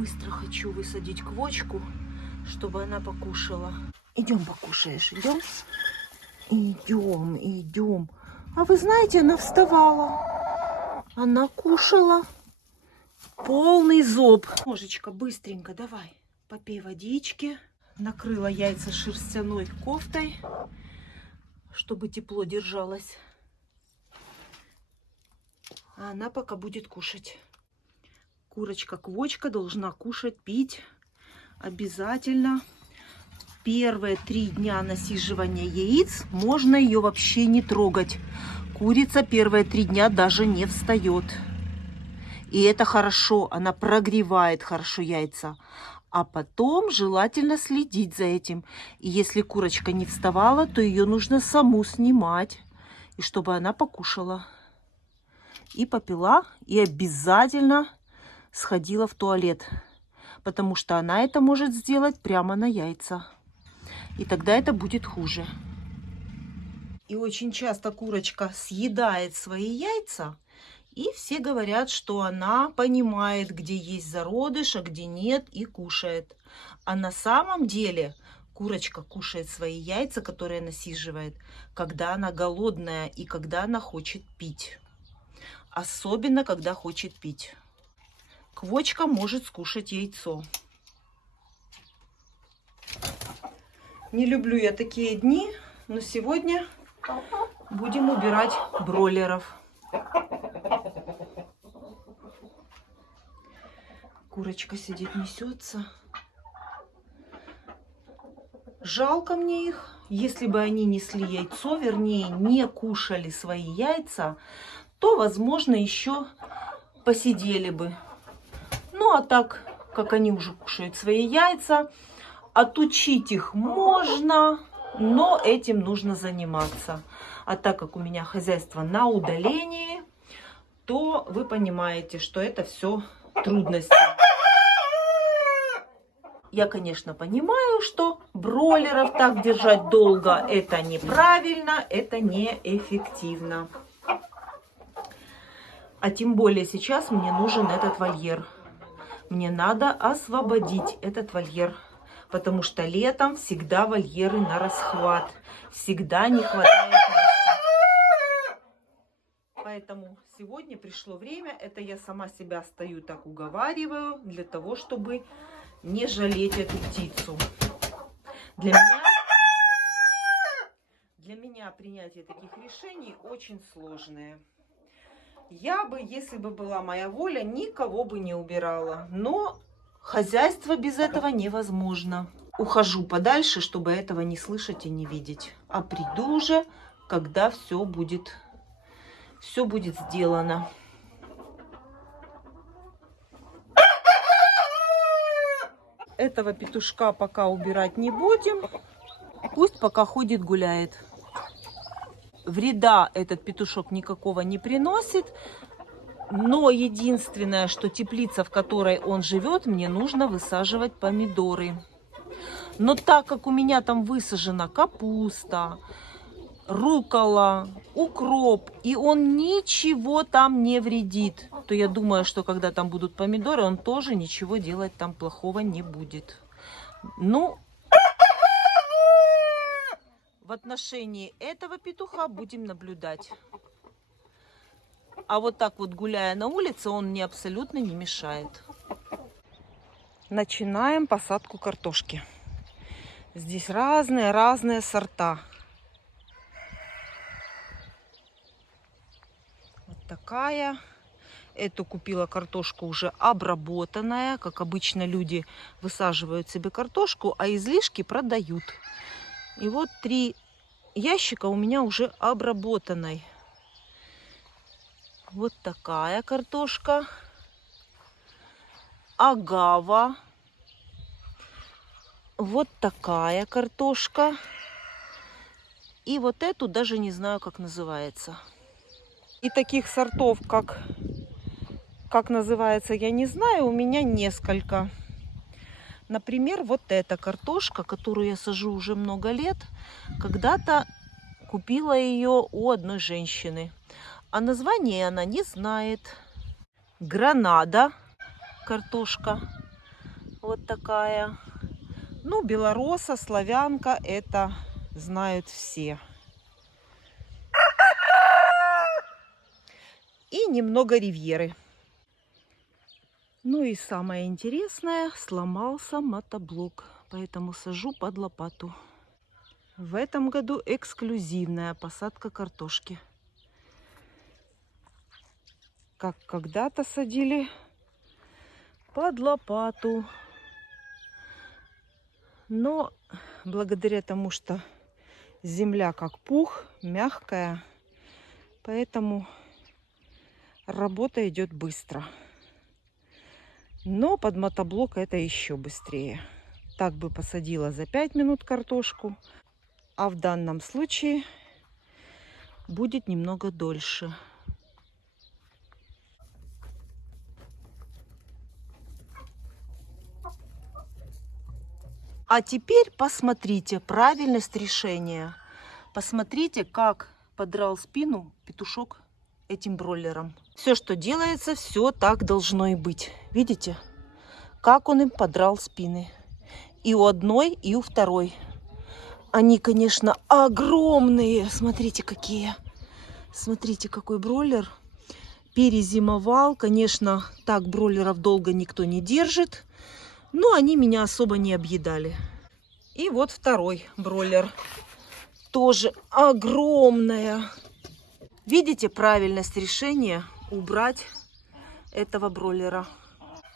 быстро хочу высадить квочку, чтобы она покушала. Идем покушаешь, идем? Идем, идем. А вы знаете, она вставала. Она кушала. Полный зоб. Ножечка, быстренько, давай. Попей водички. Накрыла яйца шерстяной кофтой, чтобы тепло держалось. А она пока будет кушать. Курочка-квочка должна кушать, пить обязательно. Первые 3 дня насиживания яиц можно ее вообще не трогать. Курица первые 3 дня даже не встает. И это хорошо, она прогревает хорошо яйца. А потом желательно следить за этим. И если курочка не вставала, то ее нужно саму снимать. И чтобы она покушала. И попила, и обязательно сходила в туалет. Потому что она это может сделать прямо на яйца. И тогда это будет хуже. И очень часто курочка съедает свои яйца. И все говорят, что она понимает, где есть зародыш, а где нет, и кушает. А на самом деле курочка кушает свои яйца, которые насиживает, когда она голодная и когда она хочет пить. Особенно, когда хочет пить. Квочка может скушать яйцо. Не люблю я такие дни, но сегодня будем убирать бройлеров. Курочка сидит, несется. Жалко мне их. Если бы они несли яйцо, вернее, не кушали свои яйца, то, возможно, еще посидели бы. Ну, а так, как они уже кушают свои яйца, отучить их можно, но этим нужно заниматься. А так как у меня хозяйство на удалении, то вы понимаете, что это все трудности. Я, конечно, понимаю, что бройлеров так держать долго – это неправильно, это неэффективно. А тем более сейчас мне нужен этот вольер. Мне надо освободить этот вольер, потому что летом всегда вольеры на расхват, всегда не хватает места. Поэтому сегодня пришло время, это я сама себя стою так уговариваю, для того, чтобы не жалеть эту птицу. Для меня принятие таких решений очень сложное. Я бы, если бы была моя воля, никого бы не убирала. Но хозяйство без этого невозможно. Ухожу подальше, чтобы этого не слышать и не видеть. А приду уже, когда все будет сделано. Этого петушка пока убирать не будем. Пусть пока ходит, гуляет. Вреда этот петушок никакого не приносит. Но единственное, что теплица, в которой он живет, мне нужно высаживать помидоры. Но так как у меня там высажена капуста, руккола, укроп, и он ничего там не вредит, то я думаю, что когда там будут помидоры, он тоже ничего делать там плохого не будет. Ну, в отношении этого петуха будем наблюдать. А вот так вот, гуляя на улице, он мне абсолютно не мешает. Начинаем посадку картошки. Здесь разные сорта. Вот такая. Эту купила картошку уже обработанная. Как обычно, люди высаживают себе картошку, а излишки продают. И вот 3 ящика у меня уже обработанной. Вот такая картошка. Агава. Вот такая картошка. И вот эту даже не знаю, как называется. И таких сортов, как называется, я не знаю, у меня несколько. Например, вот эта картошка, которую я сажу уже много лет, когда-то купила ее у одной женщины. А название она не знает. Гранада картошка. Вот такая. Ну, белороса, славянка, это знают все. И немного ривьеры. Ну и самое интересное, сломался мотоблок, поэтому сажу под лопату. В этом году эксклюзивная посадка картошки. Как когда-то садили под лопату. Но благодаря тому, что земля как пух, мягкая, поэтому работа идет быстро. Но под мотоблок это еще быстрее. Так бы посадила за 5 минут картошку, а в данном случае будет немного дольше. А теперь посмотрите правильность решения. Посмотрите, как подрал спину петушок этим бройлером. Все, что делается, все так должно и быть. Видите, как он им подрал спины. И у одной, и у второй. Они, конечно, огромные. Смотрите, какие. Смотрите, какой бройлер. Перезимовал. Конечно, так бройлеров долго никто не держит. Но они меня особо не объедали. И вот второй бройлер. Тоже огромная. Видите правильность решения убрать этого бройлера.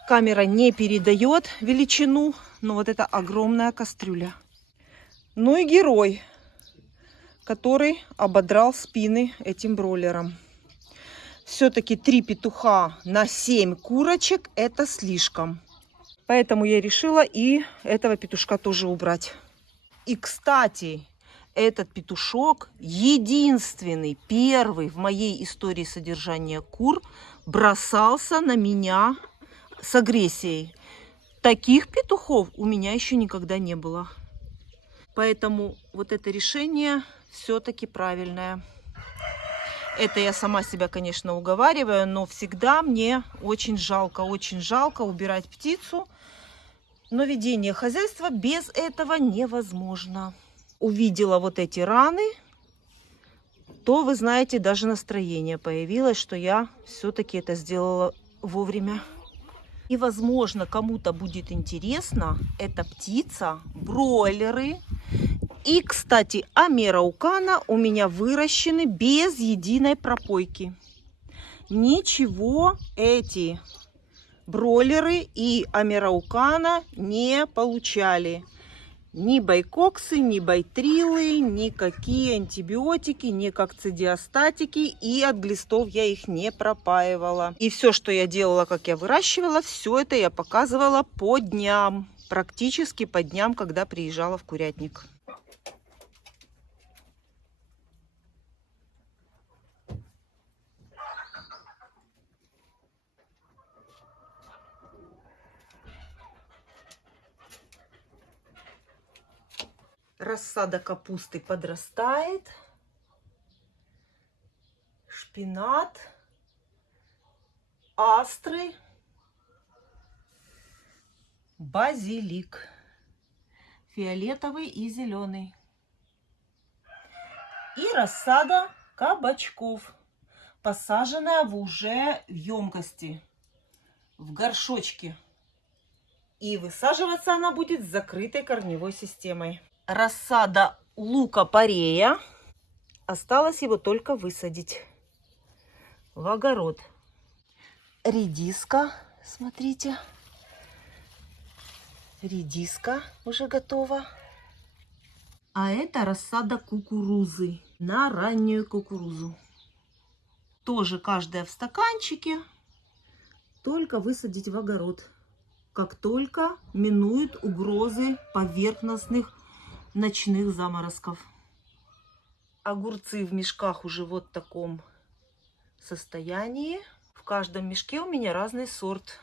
Камера не передает величину, но вот это огромная кастрюля. Ну и герой, который ободрал спины этим бройлером. Все-таки 3 петуха на 7 курочек это слишком. Поэтому я решила и этого петушка тоже убрать. И, кстати, этот петушок единственный, первый в моей истории содержания кур бросался на меня с агрессией. Таких петухов у меня еще никогда не было. Поэтому вот это решение все-таки правильное. Это я сама себя, конечно, уговариваю, но всегда мне очень жалко убирать птицу. Но ведение хозяйства без этого невозможно. Увидела вот эти раны, то, вы знаете, даже настроение появилось, что я все-таки это сделала вовремя. И, возможно, кому-то будет интересно эта птица, бройлеры. И, кстати, амераукана у меня выращены без единой пропойки. Ничего эти бройлеры и амераукана не получали. Ни байкоксы, ни байтрилы, никакие антибиотики, ни кокцидиостатики. И от глистов я их не пропаивала. И все, что я делала, как я выращивала, все это я показывала по дням. Практически по дням, когда приезжала в курятник. Рассада капусты подрастает. Шпинат. Астры. Базилик. Фиолетовый и зеленый. И рассада кабачков, посаженная уже в емкости, в горшочке. И высаживаться она будет с закрытой корневой системой. Рассада лука-порея. Осталось его только высадить в огород. Редиска, смотрите. Редиска уже готова. А это рассада кукурузы на раннюю кукурузу. Тоже каждая в стаканчике. Только высадить в огород. Как только минуют угрозы поверхностных ночных заморозков. Огурцы в мешках уже вот в таком состоянии. В каждом мешке у меня разный сорт.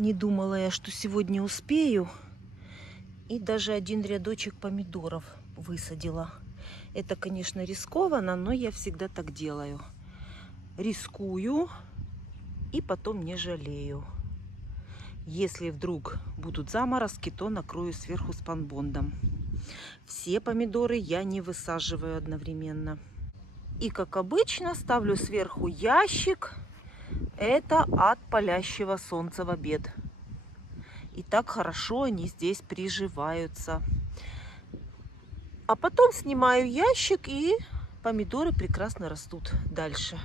Не думала я, что сегодня успею. И даже один рядочек помидоров высадила. Это, конечно, рискованно, но я всегда так делаю. Рискую и потом не жалею. Если вдруг будут заморозки, то накрою сверху спанбондом. Все помидоры я не высаживаю одновременно. И, как обычно, ставлю сверху ящик. Это от палящего солнца в обед. И так хорошо они здесь приживаются. А потом снимаю ящик, и помидоры прекрасно растут дальше.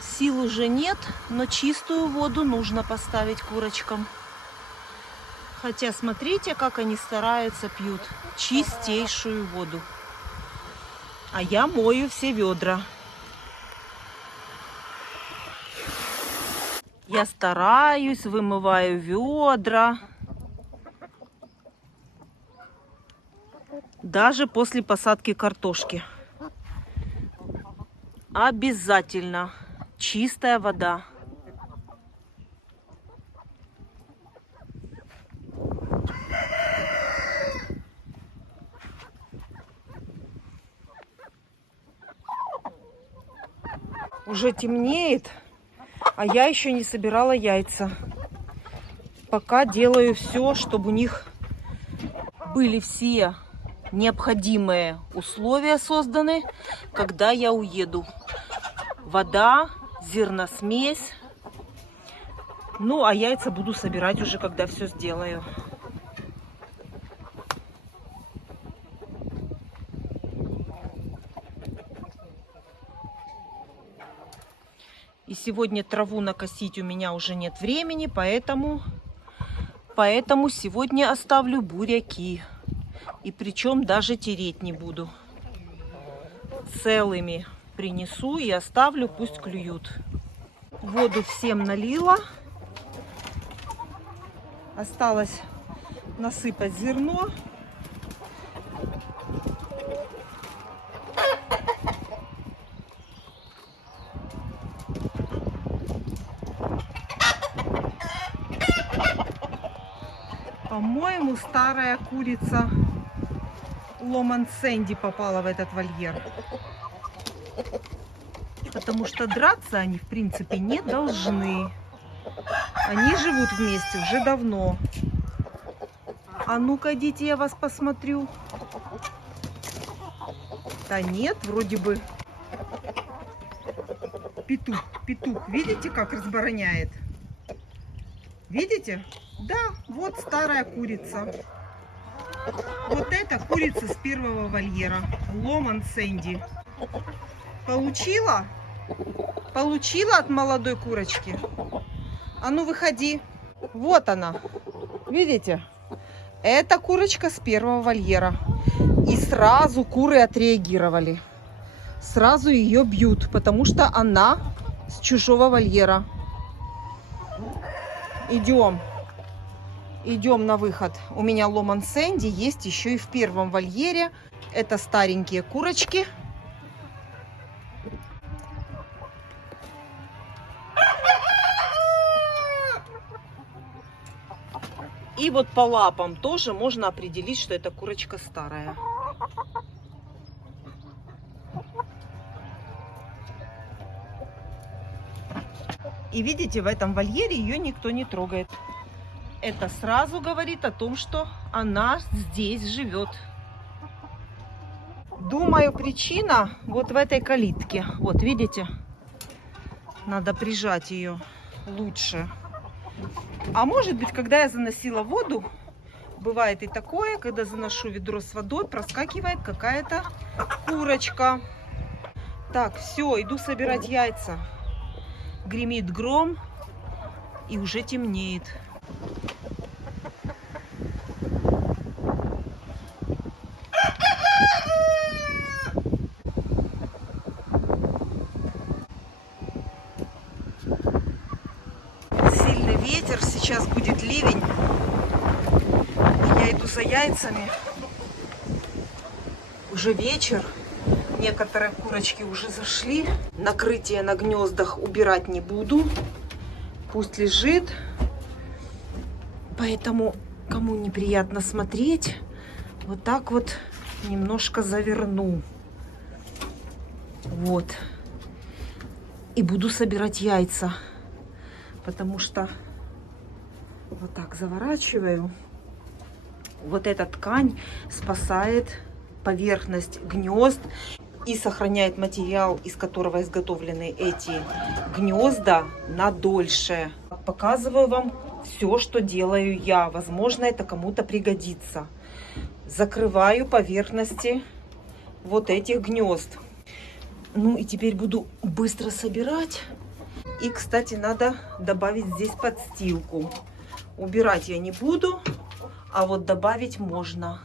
Сил уже нет, но чистую воду нужно поставить курочкам. Хотя смотрите, как они стараются, пьют чистейшую воду. А я мою все ведра. Я стараюсь, вымываю ведра. Даже после посадки картошки. Обязательно чистая вода. Уже темнеет, а я еще не собирала яйца. Пока делаю все, чтобы у них были все необходимые условия созданы, когда я уеду. Вода, зерносмесь. Ну, а яйца буду собирать уже, когда все сделаю. И сегодня траву накосить у меня уже нет времени, поэтому сегодня оставлю буряки. И причем даже тереть не буду. Целыми принесу и оставлю, пусть клюют. Воду всем налила. Осталось насыпать зерно. По-моему, старая курица Ломан Сэнди попала в этот вольер. Потому что драться они, в принципе, не должны. Они живут вместе уже давно. А ну-ка, идите, я вас посмотрю. Да нет, вроде бы. Петух. Видите, как разбороняет? Видите? Да, вот старая курица. Вот это курица с первого вольера. Ломан Сэнди. Получила? Получила от молодой курочки? А ну, выходи. Вот она. Видите? Это курочка с первого вольера. И сразу куры отреагировали. Сразу ее бьют, потому что она с чужого вольера. Идем. Идем на выход. У меня Ломан Сэнди есть еще и в первом вольере. Это старенькие курочки. И вот по лапам тоже можно определить, что эта курочка старая. И видите, в этом вольере ее никто не трогает. Это сразу говорит о том, что она здесь живет. Думаю, причина вот в этой калитке. Вот, видите? Надо прижать ее лучше. А может быть, когда я заносила воду, бывает и такое, когда заношу ведро с водой, проскакивает какая-то курочка. Так, все, иду собирать яйца. Гремит гром и уже темнеет. Сильный ветер, сейчас будет ливень. Я иду за яйцами. Уже вечер. Некоторые курочки уже зашли. Накрытие на гнездах убирать не буду. Пусть лежит. Поэтому, кому неприятно смотреть, вот так вот немножко заверну. Вот. И буду собирать яйца. Потому что вот так заворачиваю. Вот эта ткань спасает поверхность гнезд и сохраняет материал, из которого изготовлены эти гнезда, на дольше. Показываю вам все, что делаю я. Возможно, это кому-то пригодится. Закрываю поверхности вот этих гнезд. Ну и теперь буду быстро собирать. И, кстати, надо добавить здесь подстилку. Убирать я не буду, а вот добавить можно.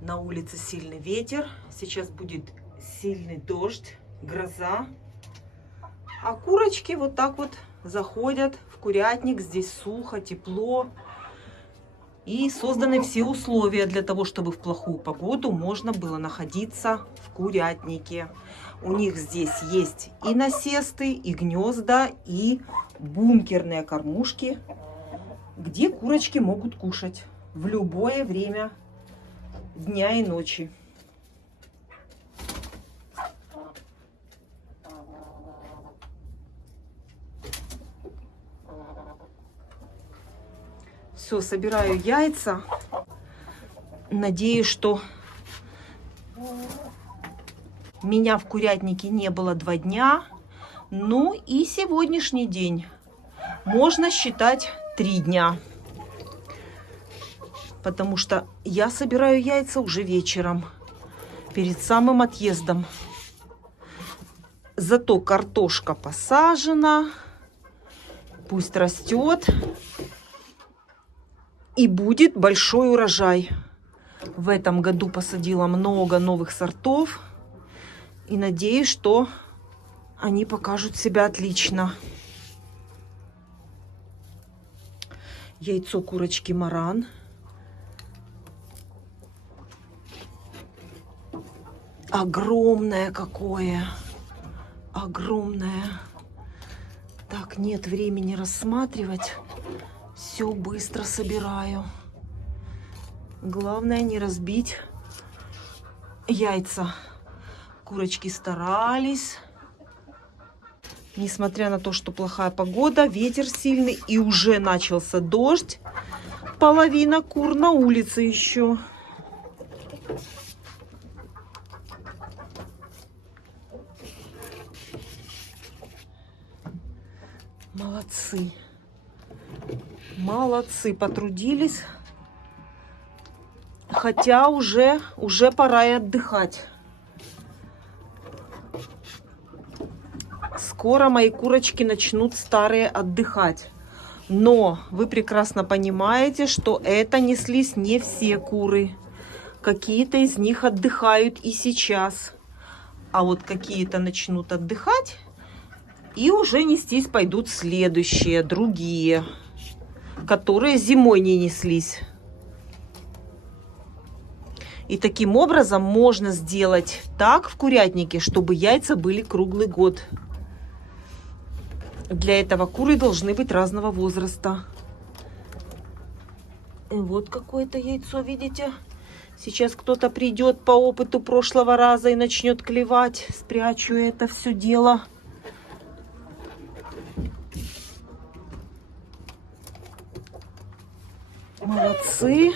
На улице сильный ветер. Сейчас будет сильный дождь, гроза. А курочки вот так вот заходят в курятник. Здесь сухо, тепло. И созданы все условия для того, чтобы в плохую погоду можно было находиться в курятнике. У них здесь есть и насесты, и гнезда, и бункерные кормушки, где курочки могут кушать в любое время дня и ночи. Все, собираю яйца. Надеюсь, что меня в курятнике не было 2 дня. Ну и сегодняшний день можно считать 3 дня. Потому что я собираю яйца уже вечером, перед самым отъездом. Зато картошка посажена, пусть растет. И будет большой урожай. В этом году посадила много новых сортов. И надеюсь, что они покажут себя отлично. Яйцо курочки Маран. Огромное какое. Огромное. Так, нет времени рассматривать. Все быстро собираю. Главное не разбить яйца. Курочки старались. Несмотря на то, что плохая погода, ветер сильный и уже начался дождь, половина кур на улице еще. Молодцы. Молодцы, потрудились. Хотя уже пора и отдыхать. Скоро мои курочки начнут старые отдыхать. Но вы прекрасно понимаете, что это неслись не все куры. Какие-то из них отдыхают и сейчас. А вот какие-то начнут отдыхать. И уже нестись пойдут следующие, другие, которые зимой не неслись. И таким образом можно сделать так в курятнике, чтобы яйца были круглый год. Для этого куры должны быть разного возраста. И вот какое-то яйцо, видите? Сейчас кто-то придет по опыту прошлого раза и начнет клевать. Спрячу это все дело. Молодцы.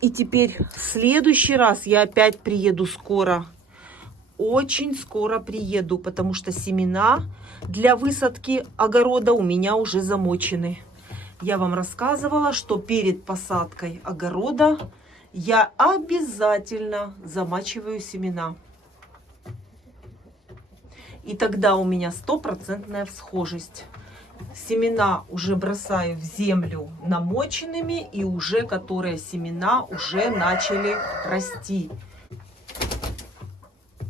И теперь в следующий раз я опять приеду скоро. Очень скоро приеду, потому что семена для высадки огорода у меня уже замочены. Я вам рассказывала, что перед посадкой огорода я обязательно замачиваю семена. И тогда у меня 100% всхожесть. Семена уже бросаю в землю намоченными, и уже которые семена уже начали расти.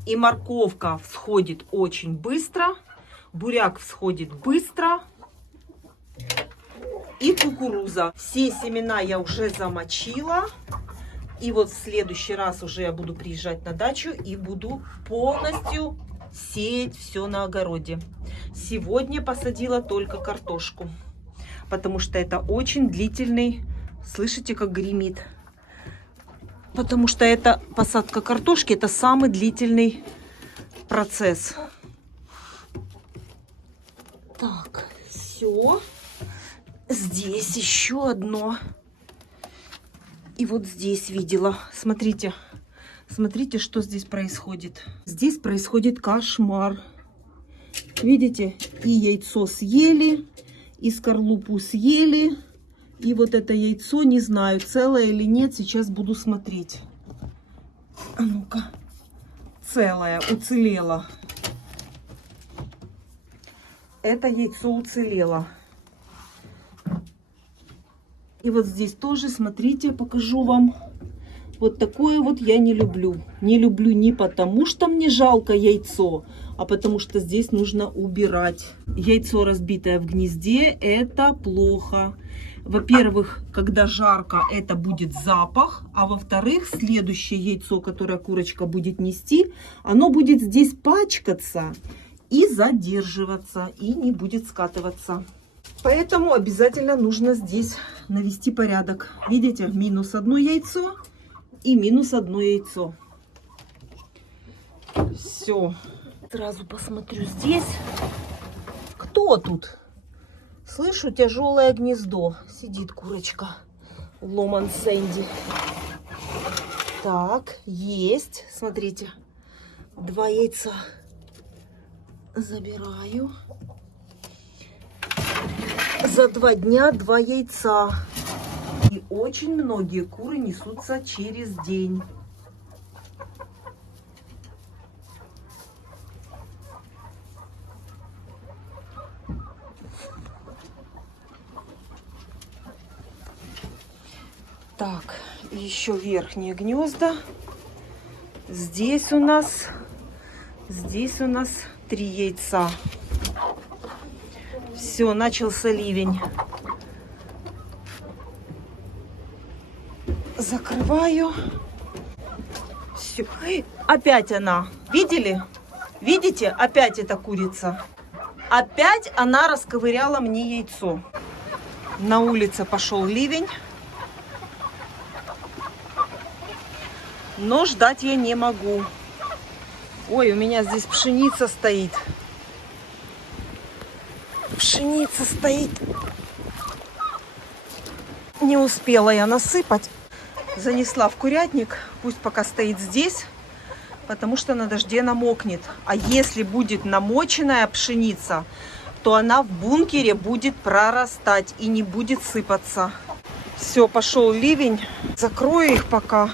И морковка всходит очень быстро, буряк всходит быстро, и кукуруза. Все семена я уже замочила, И вот в следующий раз уже я буду приезжать на дачу и буду полностью сеять все на огороде. Сегодня посадила только картошку, потому что это очень длительный, слышите, как гремит? Потому что это посадка картошки, это самый длительный процесс. Так, все. Здесь еще одно. И вот здесь видела. Смотрите. Смотрите, что здесь происходит. Здесь происходит кошмар. Видите? И яйцо съели, и скорлупу съели. И вот это яйцо, не знаю, целое или нет, сейчас буду смотреть. А ну-ка. Целое, уцелело. Это яйцо уцелело. И вот здесь тоже, смотрите, покажу вам. Вот такое вот я не люблю. Не люблю не потому, что мне жалко яйцо, а потому что здесь нужно убирать. Яйцо, разбитое в гнезде, это плохо. Во-первых, когда жарко, это будет запах. А во-вторых, следующее яйцо, которое курочка будет нести, оно будет здесь пачкаться и задерживаться, и не будет скатываться. Поэтому обязательно нужно здесь навести порядок. Видите, минус одно яйцо и минус одно яйцо. Все. Сразу посмотрю здесь. Кто тут? Слышу тяжелое гнездо. Сидит курочка. Ломан Сэнди. Так, есть. Смотрите. 2 яйца. Забираю. За 2 дня 2 яйца. И очень многие куры несутся через день. Так, еще верхние гнезда. Здесь у нас 3 яйца. Все, начался ливень. Закрываю. Все. Опять она. Видели? Видите? Опять эта курица. Опять она расковыряла мне яйцо. На улице пошел ливень. Но ждать я не могу. Ой, у меня здесь пшеница стоит. Пшеница стоит. Не успела я насыпать. Занесла в курятник. Пусть пока стоит здесь, потому что на дожде намокнет. А если будет намоченная пшеница, то она в бункере будет прорастать и не будет сыпаться. Все, пошел ливень. Закрою их пока.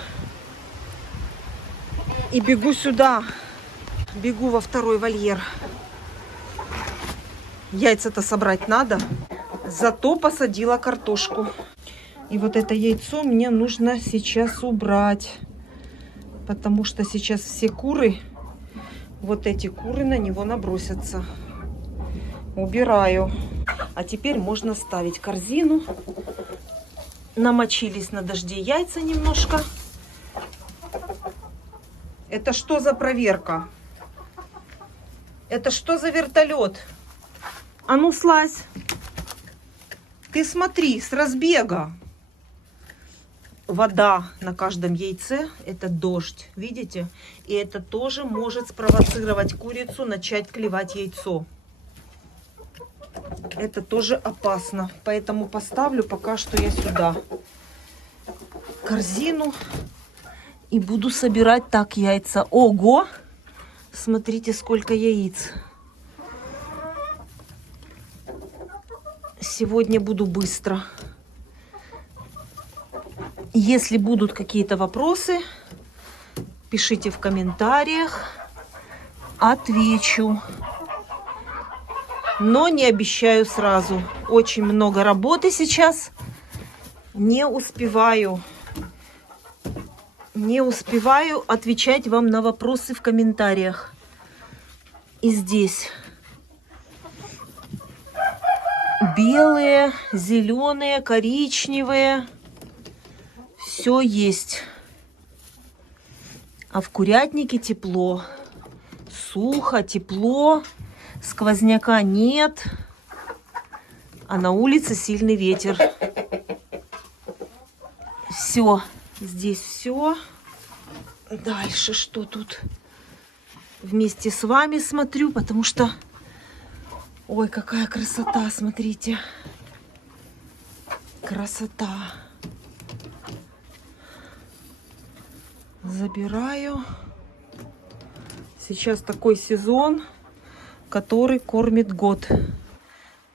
И бегу сюда. Бегу во второй вольер. Яйца-то собрать надо. Зато посадила картошку. И вот это яйцо мне нужно сейчас убрать. Потому что сейчас все куры, вот эти куры на него набросятся. Убираю. А теперь можно ставить корзину. Намочились на дожде яйца немножко. Это что за проверка? Это что за вертолет? А ну, слазь. Ты смотри, с разбега. Вода на каждом яйце. Это дождь. Видите? И это тоже может спровоцировать курицу начать клевать яйцо. Это тоже опасно. Поэтому поставлю пока что я сюда корзину. И буду собирать так яйца. Ого! Смотрите, сколько яиц. Сегодня буду быстро. Если будут какие-то вопросы, пишите в комментариях. Отвечу. Но не обещаю сразу. Очень много работы сейчас. Не успеваю. Не успеваю отвечать вам на вопросы в комментариях. И здесь белые, зеленые, коричневые. Все есть. А в курятнике тепло. Сухо, тепло. Сквозняка нет. А на улице сильный ветер. Все. Здесь все. Дальше что тут? Вместе с вами смотрю, потому что... Ой, какая красота, смотрите. Красота. Забираю. Сейчас такой сезон, который кормит год.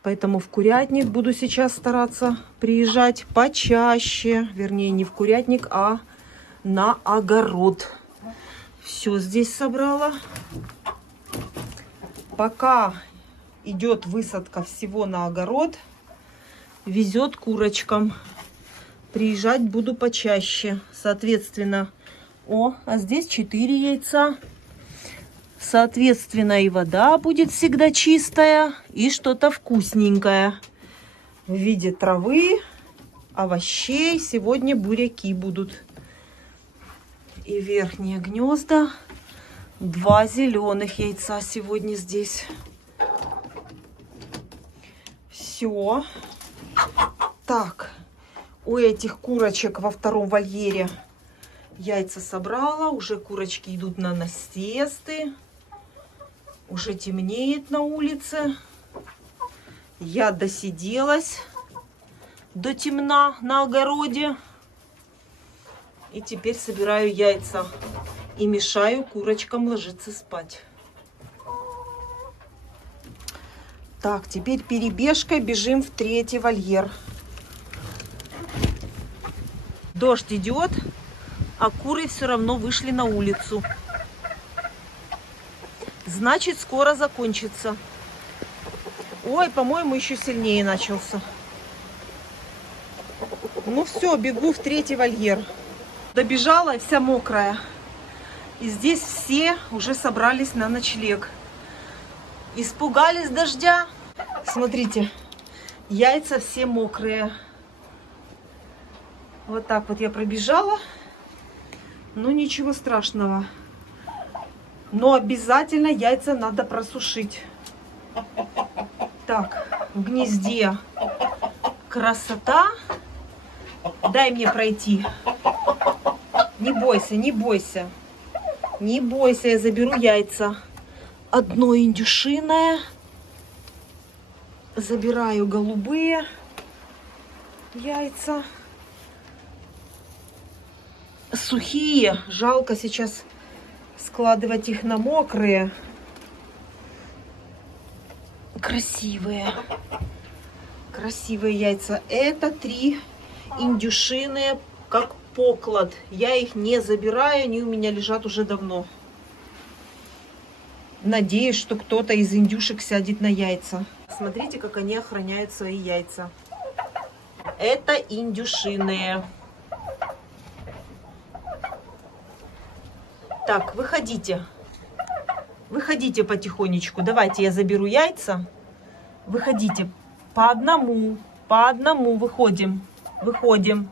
Поэтому в курятник буду сейчас стараться приезжать почаще. Вернее, не в курятник, а на огород. Все здесь собрала. Пока идет высадка всего на огород, везет курочкам. Приезжать буду почаще. Соответственно, а здесь 4 яйца. Соответственно, и вода будет всегда чистая, и что-то вкусненькое в виде травы, овощей. Сегодня буряки будут. И верхние гнезда. 2 зеленых яйца сегодня здесь. Все. Так, у этих курочек во втором вольере яйца собрала. Уже курочки идут на насесты. Уже темнеет на улице. Я досиделась до темна на огороде. И теперь собираю яйца. И мешаю курочкам ложиться спать. Так, теперь перебежкой бежим в 3-й вольер. Дождь идет, а куры все равно вышли на улицу. Значит, скоро закончится. Ой, по-моему, еще сильнее начался. Ну все, бегу в 3-й вольер. Добежала, вся мокрая. И здесь все уже собрались на ночлег. Испугались дождя. Смотрите, яйца все мокрые. Вот так вот я пробежала. Ну, ничего страшного. Но обязательно яйца надо просушить. Так, в гнезде красота. Дай мне пройти. Не бойся, не бойся. Не бойся, я заберу яйца. Одно индюшиное. Забираю голубые яйца. Сухие. Жалко сейчас складывать их на мокрые. Красивые. Красивые яйца. Это 3 индюшиные, как поклад. Я их не забираю, они у меня лежат уже давно. Надеюсь, что кто-то из индюшек сядет на яйца. Смотрите, как они охраняют свои яйца. Это индюшиные. Так, выходите. Выходите потихонечку. Давайте я заберу яйца. Выходите. По одному выходим. Выходим.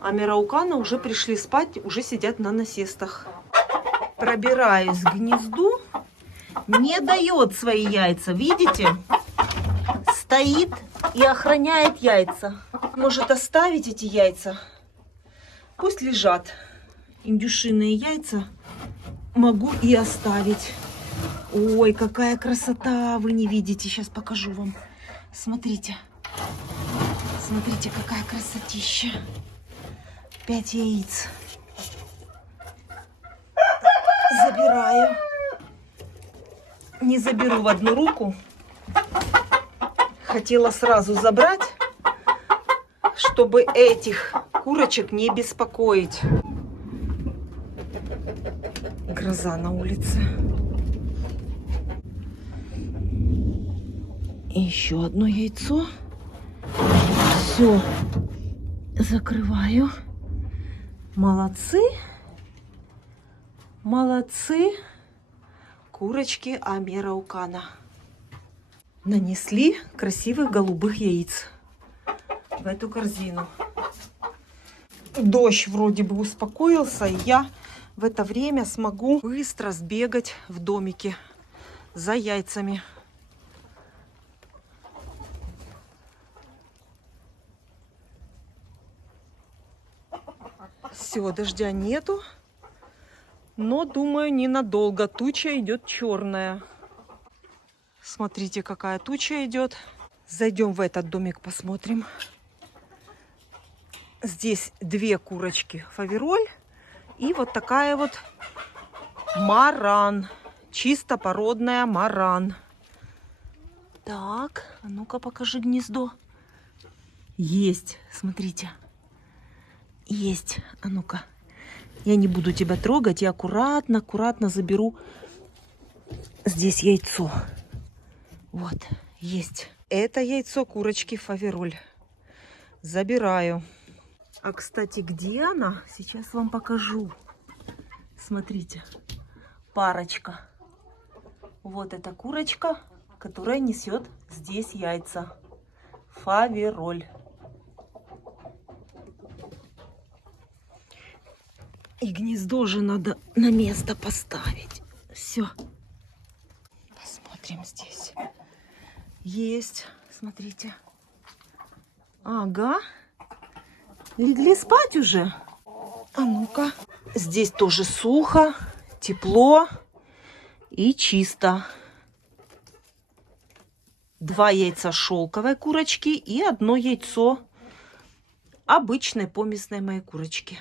А Мераукана уже пришли спать, уже сидят на насестах. Пробираюсь к гнезду. Не дает свои яйца. Видите? Стоит и охраняет яйца. Может оставить эти яйца? Пусть лежат. Индюшиные яйца могу и оставить. Ой, какая красота! Вы не видите. Сейчас покажу вам. Смотрите. Смотрите, какая красотища. 5 яиц. Забираю. Не заберу в одну руку. Хотела сразу забрать, чтобы этих курочек не беспокоить. Гроза на улице. И еще одно яйцо. Все. Закрываю. Молодцы. Молодцы. Курочки Амераукана. Нанесли красивых голубых яиц в эту корзину. Дождь вроде бы успокоился, и я В это время смогу быстро сбегать в домике за яйцами. Все, дождя нету. Но, думаю, ненадолго. Туча идет черная. Смотрите, какая туча идет. Зайдем в этот домик, посмотрим. Здесь 2 курочки фавероль. И вот такая вот маран. Чисто породная маран. Так, а ну-ка покажи гнездо. Есть, смотрите. Есть, а ну-ка. Я не буду тебя трогать, я аккуратно заберу здесь яйцо. Вот, есть. Это яйцо курочки фавероль. Забираю. А, кстати, где она? Сейчас вам покажу. Смотрите, парочка. Вот эта курочка, которая несет здесь яйца. Фавероль. И гнездо же надо на место поставить. Все. Посмотрим здесь. Есть. Смотрите. Ага. Легли спать уже. А ну-ка. Здесь тоже сухо, тепло и чисто. 2 яйца шелковой курочки и 1 яйцо обычной поместной моей курочки.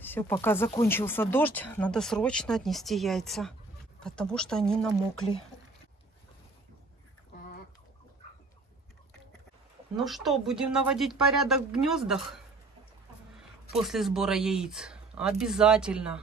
Все, пока закончился дождь, надо срочно отнести яйца, потому что они намокли. Ну что, будем наводить порядок в гнездах после сбора яиц? Обязательно.